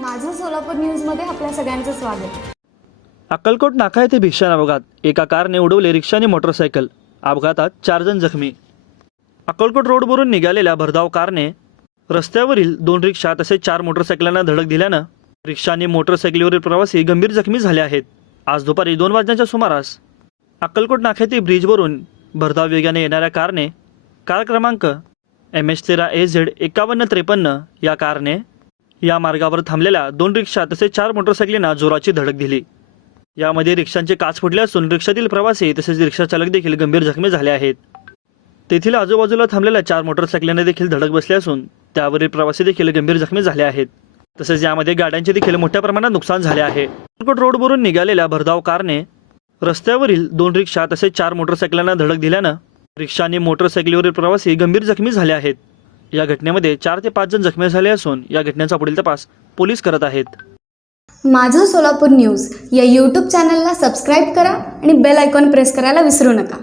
माझं सोलापूर न्यूजमध्ये आपल्या सगळ्यांचं स्वागत. अक्कलकोट नाका येथे भीषण अपघात. एका कारने उडवले रिक्षा आणि मोटरसायकल. अपघातात चार जण जखमी. अक्कलकोट रोडवरून निघालेल्या भरधाव कारने रस्त्यावरील दोन रिक्षा तसेच चार मोटरसायकलांना धडक दिल्यानं रिक्षा आणि मोटरसायकलीवरील प्रवासी गंभीर जखमी झाले आहेत. आज दुपारी दोन वाजण्याच्या सुमारास अक्कलकोट नाक्यातील ब्रिजवरून भरधाव वेगाने येणाऱ्या कारने कार क्रमांक एम एच तेरा ए झेड एकावन्न त्रेपन्न या कारने या मार्गावर थांबलेल्या दोन रिक्षा तसेच चार मोटरसायकलींना जोराची धडक दिली. यामध्ये रिक्षांचे काच फुटले असून रिक्षातील प्रवासी तसेच रिक्षाचालक देखील गंभीर जखमी झाले आहेत. तेथील आजूबाजूला थांबलेल्या चार मोटरसायकलींना देखील धडक बसली असून त्यावरील प्रवासी देखील गंभीर जखमी झाले आहेत. तसेच यामध्ये गाड्यांचे देखील मोठ्या प्रमाणात नुकसान झाले आहे. रोडवरून निघालेल्या भरधाव कारने रस्त्यावरील दोन रिक्षा तसेच चार मोटरसायकलांना धडक दिल्यानं रिक्षा आणि मोटरसायकलीवरील प्रवासी गंभीर जखमी झाले आहेत. या घटनेमध्ये चार ते पाच जण जखमी झाले असून या घटनेचा पुढील तपास पोलीस करत आहेत. माझं सोलापूर न्यूज या यूट्यूब चॅनलला सबस्क्राईब करा आणि बेल आयकॉन प्रेस करायला विसरू नका.